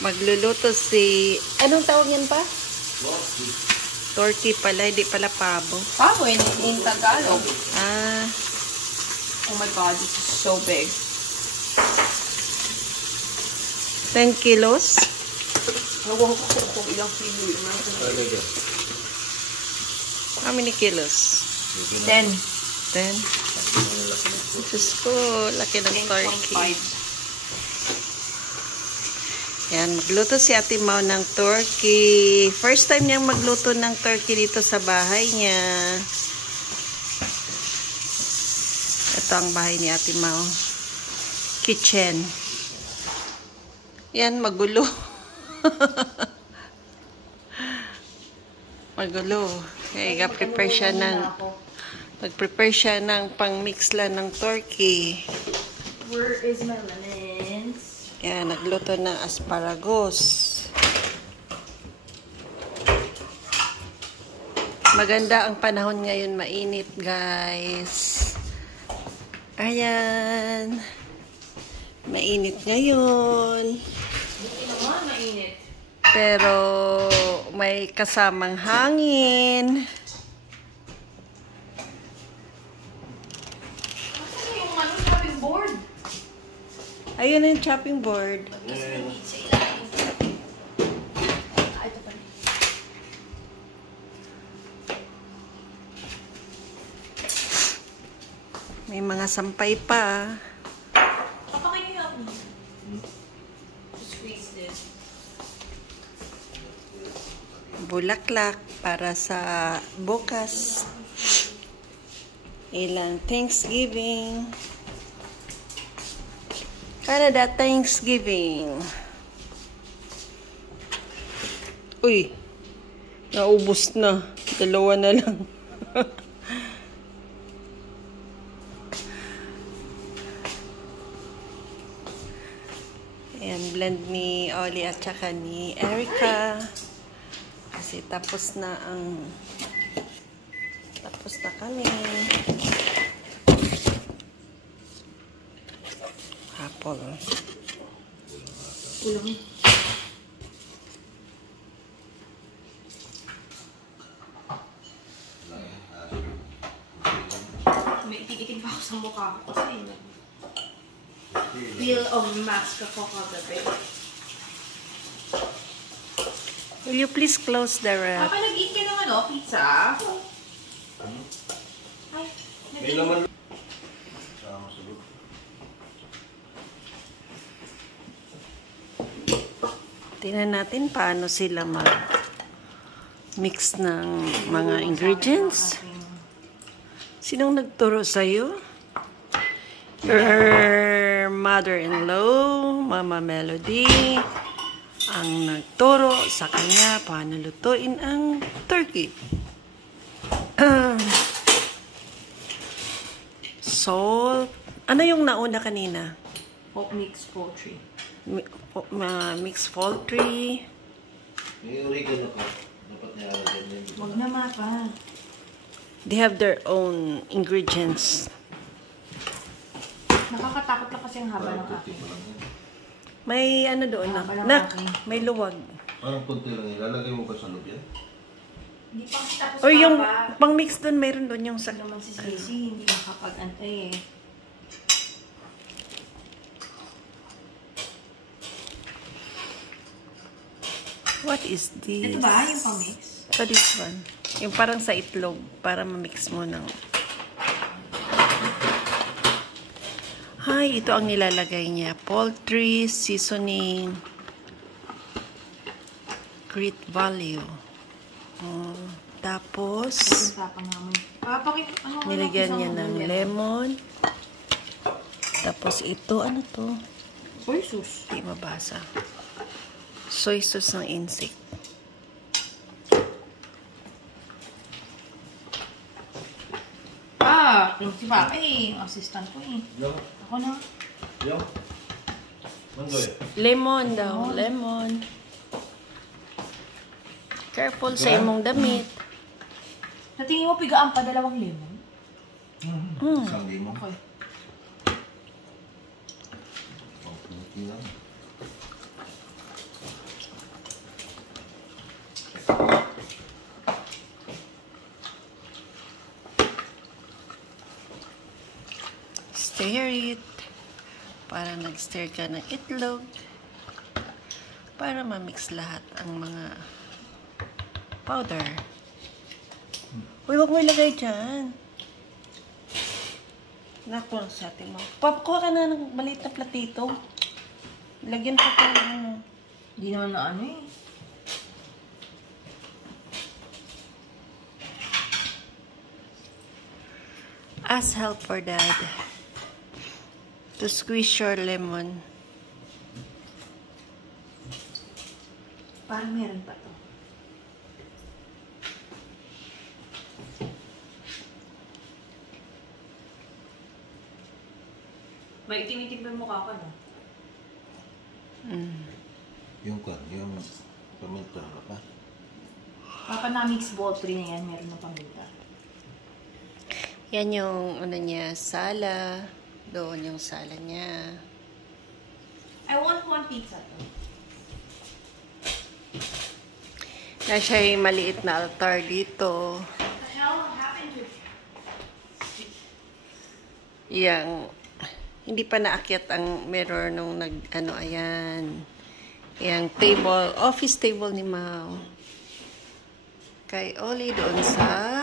Magluluto si... Anong tawag yan pa? Turkey pala, hindi pala pabo. Pabo in Tagalog. Ah. Oh my god, this is so big. 10 kilos? Ewan ko kung ilang kilo yun. How many kilos? 10. 10? Diyos ko, laki ng turkey. 10.5. Yan, magluto si Ate Mau ng turkey. First time niyang magluto ng turkey dito sa bahay niya. Ito ang bahay ni Ate Mau. Kitchen. Yan, magulo. Magulo. Kaya prepare siya ng mag-prepare siya ng pang-mix lang ng turkey. Where is my lemons? Yan, nagluto ng asparagus. Maganda ang panahon ngayon, mainit guys. Ayan. Mainit ngayon. Hindi naman mainit. Pero may kasamang hangin. Asan yung chopping board? Ayun na yung chopping board. May mga sampay pa. Papa, can you help me? To squeeze this. Bulaklak para sa bukas. Ilang Thanksgiving. Canada Thanksgiving. Uy, naubos na. Dalawa na lang. Ayan, blend ni Oli at saka ni Erica. Kasi tapos na kami. Apple. Ulang. May itik-itik pa ako sa mukha ko kasi feel of mask ako kagabi. Will you please close the wrap? Papa, nag-eat ka ng pizza? Ay, nag-eat. Tingnan natin paano sila mag-mix ng mga ingredients. Sinong nagturo sa'yo? Your mother-in-law, Mama Melody, ang nagturo sa kanya paano lutuin ang turkey. Salt. Ano yung nauna kanina? Mixed poultry. Mixed poultry. May oregano ka. Dapat nilalagyan din. Huwag na mapa. They have their own ingredients. Nakakatakot lang kasi ang haba ng akin. May ano doon na. Haba ng Nak, akin. may luwag. Parang kunti lang ilalagay mo pa sa loob yan. Hindi pa kasi tapos Or yung papa. pang-mix doon, mayroon doon yung sa... Naman si Stacy, hindi makapag-antay eh. What is this? Ito ba yung pang-mix? So this one. Yung parang sa itlog, para ma-mix mo ng... Hi, ito ang nilalagay niya. Poultry, seasoning, great value. Tapos, nilagyan niya ng lemon. Tapos ito, ano to? Soy sauce. Hindi mabasa. Soy sauce ng insect. Si Papa eh. Assistant ko eh. Yung? Ako na. Yung? Mandoy? Lemon daw. Lemon. Careful sa imong damit. Sa tingin mo, pigaan pa dalawang lemon? Isang limon. Okay. Pangkunti lang. stir it. Para nag-stir ka ng itlog. Para ma-mix lahat ang mga powder. Uy, huwag mo ilagay dyan. Naku, ang sati mo. Kuha ka na ng maliit na platito. Lagyan pa ka ng ano. Hindi naman na ano eh. Ask help for dad to squeeze your lemon. Parang meron pa to. May itim-itim pa yung mukha ko, no? Yung paminta na pa. Papa na mix water na yan, meron na paminta. Yan yung ano niya, sala. Doon yung sala niya. I want one pizza to. Na siya yung maliit na altar dito. What the hell happened to Yang hindi pa naakyat ang mirror nung ano, ayan. Yang table, office table ni Mau. Kay Oli doon sa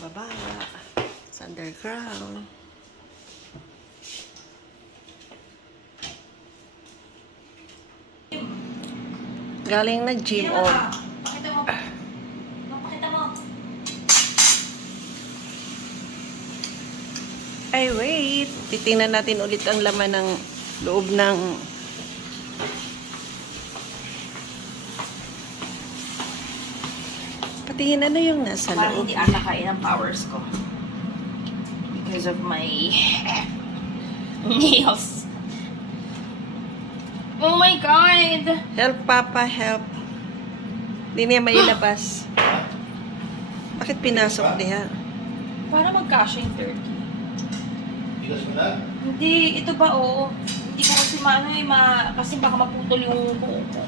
baba, sa underground. Galing na gym o. Pakita mo. Pakita mo. Ay, wait. Titingnan natin ulit ang laman ng loob ng patingin ano yung nasa Parang loob. hindi ata kaya ng powers ko. Because of my nails. Oh my God! Help, Papa, help. Hindi niya mailabas. Bakit pinasok niya? Para mag-cash yung 30. Tigas mo na? Hindi, ito ba oh? Hindi ko kasi maano eh, kasi baka maputol yung buo ko.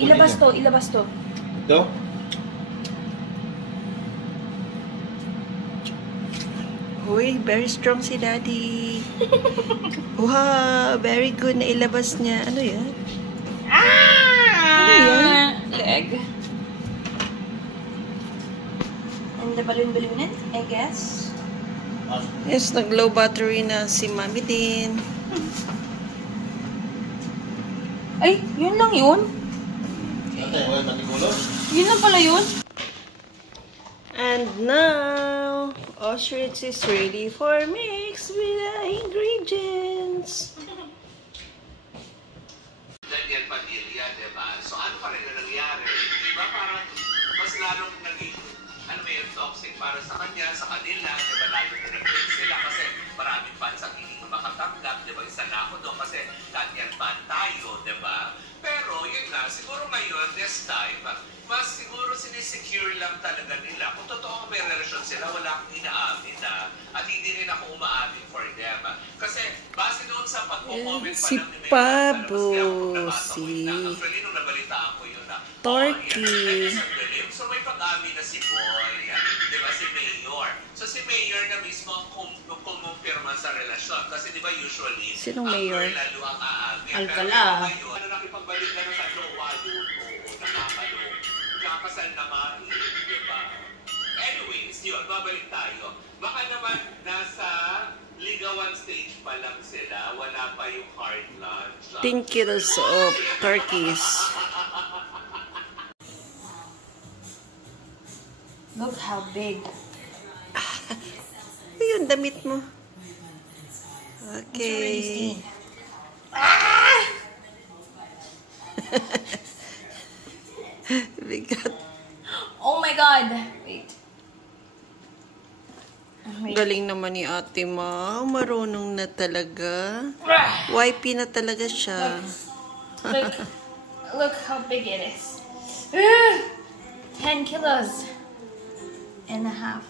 Ilabas to. Ito? Uy, very strong si Daddy. Wow, very good na ilabas niya. Ano yan? Ano yan? Leg. And the balloon-balloonin, I guess. Yes, nag-low battery na si Mami din. Ay, yun lang yun? Ate, wala matigulo? Yun lang pala yun? And now, ostrich is ready for mix with the ingredients. Daniel Padilla, diba? So ano pa rin na nangyari? Diba parang mas lalong naging, ano may toxic para sa kanya, sa kanila, diba lalo na nag-break sila kasi maraming fans ang hindi makatanggap, diba? Isa na ako doon kasi Daniel fan tayo, diba? Pero yun nga, siguro ngayon, this time, mas siguro sinisecure lang talaga nila. Kung totoo may relasyon sila, wala akong inaamin na at hindi rin ako umaamin for them. Kasi base doon sa pag-comment pa Si lang ni Pabo, actually, nung nabalitaan ko yun na, Turkey. So may pag-amin na si Boy, di ba, si Mayor. So si Mayor na mismo ang kumumpirma sa relasyon. Kasi di ba usually, Sinong ang Mayor? girl lalo ang aamin. Alcala. Pero ngayon, ano nakipagbalik na sa jowa yun, oo, nakakalo. Kakasal na nga, di ba? Anyways, yun, babalik tayo. Baka naman nasa ligawan stage pa lang sila, wala pa yung hard lunch. 10 kilos of turkeys. Look how big. Ayun, damit mo. Okay. Bigat. Oh my God! Wait. Galing naman ni Ate Ma. Marunong na talaga. YP na talaga siya. Look how big it is. 10 kilos and a half.